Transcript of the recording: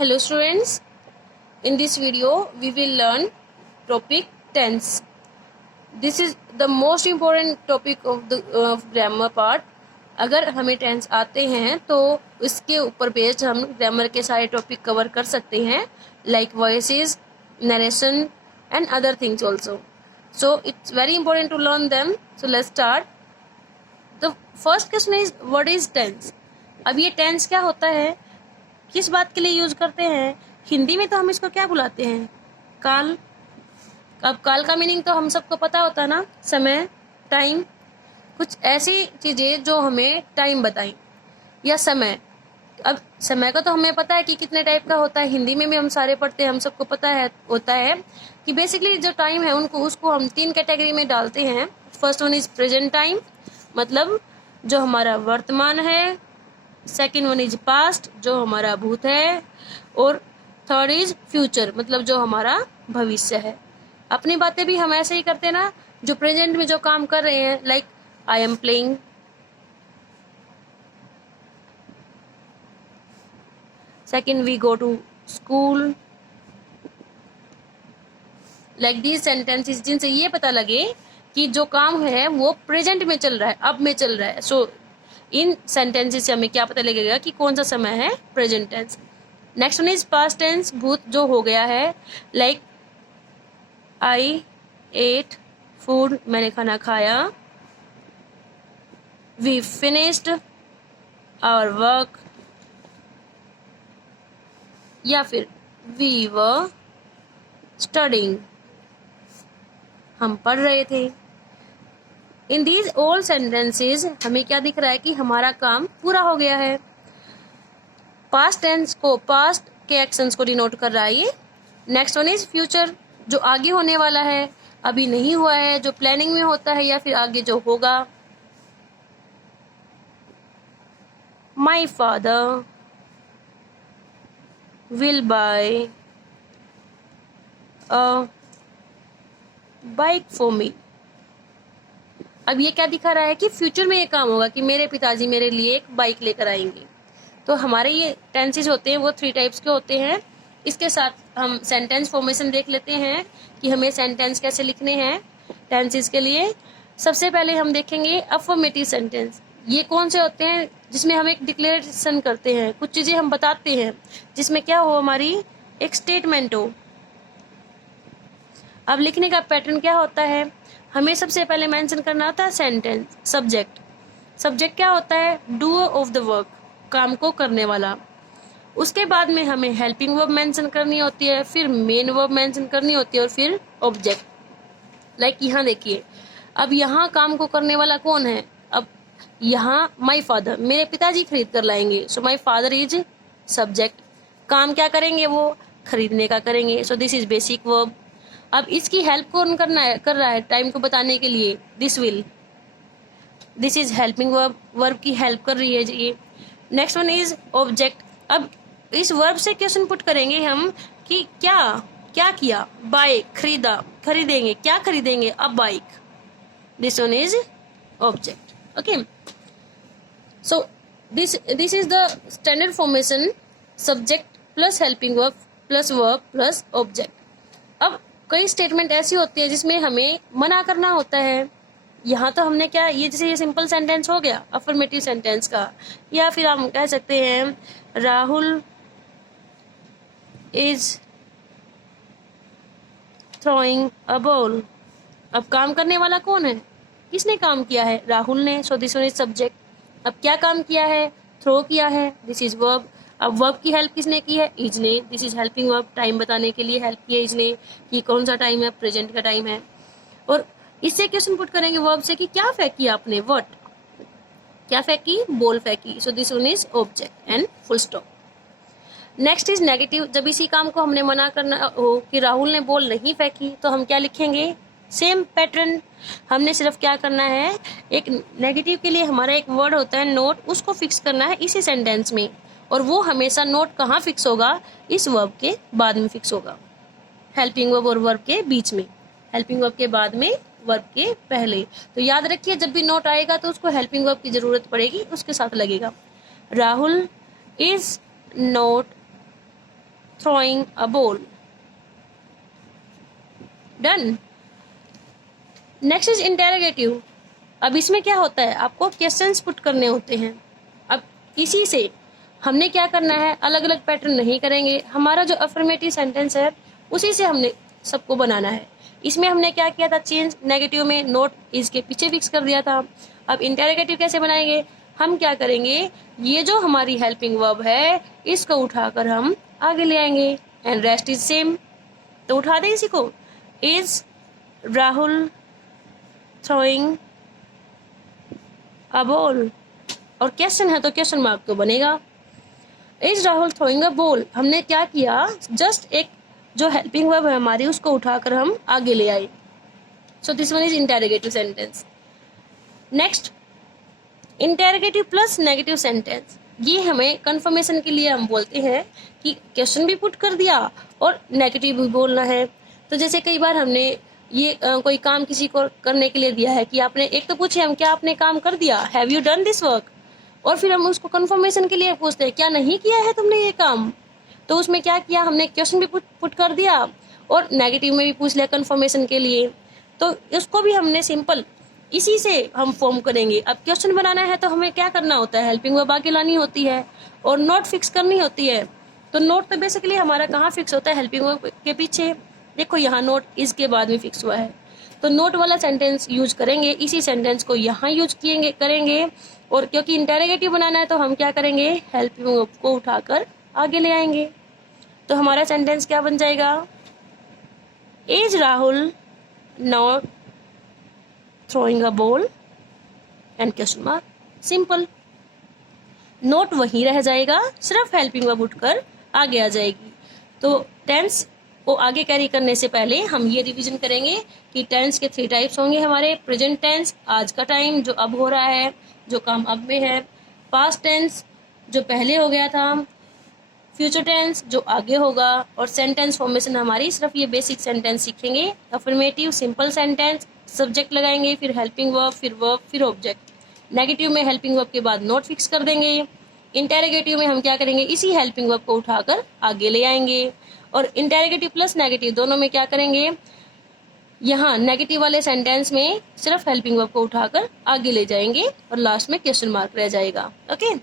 Hello students, in this video we will learn topic tense. This is the most important topic of the grammar part. अगर हमें tense आते हैं तो इसके ऊपर बेस्ड हम ग्रामर के सारे टॉपिक कवर कर सकते हैं like voices, narration and other things also. So it's very important to learn them. So let's start. The first question is what is tense? अब ये टेंस क्या होता है, किस बात के लिए यूज करते हैं? हिंदी में तो हम इसको क्या बुलाते हैं? काल. अब काल का मीनिंग तो हम सबको पता होता है ना, समय, टाइम, कुछ ऐसी चीजें जो हमें टाइम बताएं या समय. अब समय का तो हमें पता है कि कितने टाइप का होता है, हिंदी में भी हम सारे पढ़ते हैं, हम सबको पता है होता है कि बेसिकली जो टाइम है उसको हम 3 कैटेगरी में डालते हैं. First one is present time, मतलब जो हमारा वर्तमान है. सेकेंड वन इज पास्ट, जो हमारा भूत है. और थर्ड इज फ्यूचर, मतलब जो हमारा भविष्य है. अपनी बातें भी हम ऐसे ही करते हैं ना, जो प्रेजेंट में जो काम कर रहे हैं, like I am playing, second we go to school, like these sentences, जिनसे ये पता लगे कि जो काम है वो प्रेजेंट में चल रहा है, अब में चल रहा है. सो इन सेंटेंसेस से हमें क्या पता लगेगा कि कौन सा समय है, present tense. Next one is past tense, भूत जो हो गया है, लाइक आई एट फूड, मैंने खाना खाया. वी फिनिश्ड आवर वर्क, या फिर वी वर स्टडिंग, हम पढ़ रहे थे. इन दीज ऑल सेंटेंसेज हमें क्या दिख रहा है कि हमारा काम पूरा हो गया है. पास्ट टेंस को, पास्ट के एक्शंस को डिनोट कर रहा है ये. नेक्स्ट वन इज फ्यूचर, जो आगे होने वाला है, अभी नहीं हुआ है, जो प्लानिंग में होता है या फिर आगे जो होगा. My father will buy a bike for me. अब ये क्या दिखा रहा है कि फ्यूचर में ये काम होगा कि मेरे पिताजी मेरे लिए एक बाइक लेकर आएंगे. तो हमारे ये टेंसेस होते हैं वो 3 टाइप्स के होते हैं. इसके साथ हम सेंटेंस फॉर्मेशन देख लेते हैं कि हमें सेंटेंस कैसे लिखने हैं टेंसेस के लिए. सबसे पहले हम देखेंगे अफर्मेटिव सेंटेंस. ये कौन से होते हैं जिसमें हम एक डिक्लेरेशन करते हैं, कुछ चीजें हम बताते हैं जिसमें क्या हो, हमारी एक स्टेटमेंट हो. अब लिखने का पैटर्न क्या होता है, हमें सबसे पहले मेंशन करना होता है सेंटेंस. सब्जेक्ट, सब्जेक्ट क्या होता है, डूअर ऑफ द वर्क, काम को करने वाला. उसके बाद में हमें हेल्पिंग वर्ब मेंशन करनी होती है, फिर मेन वर्ब मेंशन करनी होती है, और फिर ऑब्जेक्ट. लाइक यहाँ देखिए, अब यहाँ काम को करने वाला कौन है. अब यहाँ माई फादर, मेरे पिताजी खरीद कर लाएंगे. सो माई फादर इज सब्जेक्ट. काम क्या करेंगे, वो खरीदने का करेंगे. So this is basic verb. अब इसकी हेल्प कौन कर रहा है टाइम को बताने के लिए, this will, this is helping verb, verb की हेल्प कर रही है ये. Next one is object. अब इस वर्ब से क्वेश्चन पुट करेंगे हम कि क्या क्या किया, बाय, खरीदा, खरीदेंगे, क्या खरीदेंगे, अब bike. This one is object. Okay, so this is the standard formation, subject plus helping verb plus verb plus object. अब कई स्टेटमेंट ऐसी होती है जिसमें हमें मना करना होता है. यहाँ तो हमने क्या, ये जैसे ये सिंपल सेंटेंस हो गया अफर्मेटिव सेंटेंस का, या फिर हम कह सकते हैं Rahul is throwing a ball. अब काम करने वाला कौन है, किसने काम किया है, राहुल ने. So this one is subject. अब क्या काम किया है, थ्रो किया है, दिस इज वर्ब. अब वर्ब की हेल्प किसने की है, इज ने. This is helping verb, time बताने के लिए हेल्प की है इज ने कि कौन सा टाइम है, प्रेजेंट का टाइम है. और इससे क्वेश्चन पुट करेंगे वर्ब से कि क्या फेंकी आपने, व्हाट, क्या फेंकी, बॉल फेंकी. So this one is object and full stop. Next is negative. जब इसी काम को हमने मना करना हो कि राहुल ने बॉल नहीं फेंकी, तो हम क्या लिखेंगे, सेम पैटर्न. हमने सिर्फ क्या करना है, एक नेगेटिव के लिए हमारा एक वर्ड होता है नोट, उसको फिक्स करना है इसी सेंटेंस में. और वो हमेशा नोट कहाँ फिक्स होगा, इस वर्ब के बाद में फिक्स होगा, हेल्पिंग वर्ब और वर्ब के बीच में. हेल्पिंग वर्ब के बाद में, वर्ब के पहले. तो याद रखिए जब भी नोट आएगा तो उसको हेल्पिंग वर्ब की जरूरत पड़ेगी, उसके साथ लगेगा. Rahul is not throwing a ball. Done. Next is interrogative. अब इसमें क्या होता है, आपको क्वेश्चंस पुट करने होते हैं। अब इसी से हमने क्या करना है, अलग अलग पैटर्न नहीं करेंगे। हमारा जो अफर्मेटिव सेंटेंस है उसी से हमने सबको बनाना है। इसमें हमने क्या किया था, चेंज, नेगेटिव में नोट इज के पीछे फिक्स कर दिया था। अब इंटेरोगेटिव कैसे बनाएंगे, हम क्या करेंगे, ये जो हमारी हेल्पिंग वर्ब है इसको उठाकर हम आगे ले आएंगे एंड रेस्ट इज सेम। तो उठा दें इसी को, is Rahul throwing a ball, और क्वेश्चन है तो क्वेश्चन मार्क तो बनेगा। Is Rahul throwing a ball, हमने क्या किया, जस्ट एक जो हेल्पिंग वर्ब है हमारी उसको उठाकर हम आगे ले आए। So this one is interrogative sentence. Next, interrogative plus negative sentence. ये हमें कंफर्मेशन के लिए हम बोलते हैं कि क्वेश्चन भी पुट कर दिया और नेगेटिव भी बोलना है। तो जैसे कई बार हमने ये कोई काम किसी को करने के लिए दिया है कि आपने एक तो पूछे हम, क्या आपने काम कर दिया, have you done this work, और फिर हम उसको कंफर्मेशन के लिए पूछते हैं क्या नहीं किया है तुमने ये काम। तो उसमें क्या किया, हमने क्वेश्चन भी पुट कर दिया और नेगेटिव में भी पूछ लिया कंफर्मेशन के लिए। तो उसको भी हमने सिंपल इसी से हम फॉर्म करेंगे। अब क्वेश्चन बनाना है तो हमें क्या करना होता है, हेल्पिंग वर्ब आगे लानी होती है और नोट फिक्स करनी होती है। तो नोट तो बेसिकली हमारा कहाँ फिक्स होता है, हेल्पिंग वर्ब के पीछे। देखो यहाँ नोट इज के बाद में फिक्स हुआ है, तो नोट वाला सेंटेंस यूज करेंगे, इसी सेंटेंस को यहाँ यूज करेंगे। और क्योंकि इंटेरोगेटिव बनाना है तो हम क्या करेंगे, हेल्पिंग वर्ब को उठाकर आगे ले आएंगे। तो हमारा सेंटेंस क्या बन जाएगा, is Rahul not throwing a ball and question mark, simple. Note वहीं रह जाएगा, सिर्फ हेल्पिंग वर्ब उठकर आगे आ जाएगी। तो टेंस को आगे कैरी करने से पहले हम ये रिवीजन करेंगे कि टेंस के 3 टाइप्स होंगे हमारे। प्रेजेंट टेंस, आज का टाइम जो अब हो रहा है, जो काम अब में है। पास्ट टेंस जो पहले हो गया था। फ्यूचर टेंस जो आगे होगा। और सेंटेंस फॉर्मेशन हमारी सिर्फ ये बेसिक सेंटेंस सीखेंगे। अफर्मेटिव सिंपल सेंटेंस, सब्जेक्ट लगाएंगे, फिर हेल्पिंग वर्ब, फिर ऑब्जेक्ट। नेगेटिव में हेल्पिंग वर्ब के बाद नोट फिक्स कर देंगे। इंटेरोगेटिव में हम क्या करेंगे, इसी हेल्पिंग वर्ब को उठाकर आगे ले आएंगे। और इंटेरोगेटिव प्लस नेगेटिव दोनों में क्या करेंगे, यहाँ नेगेटिव वाले सेंटेंस में सिर्फ हेल्पिंग वर्ब को उठाकर आगे ले जाएंगे और लास्ट में क्वेश्चन मार्क रह जाएगा। ओके।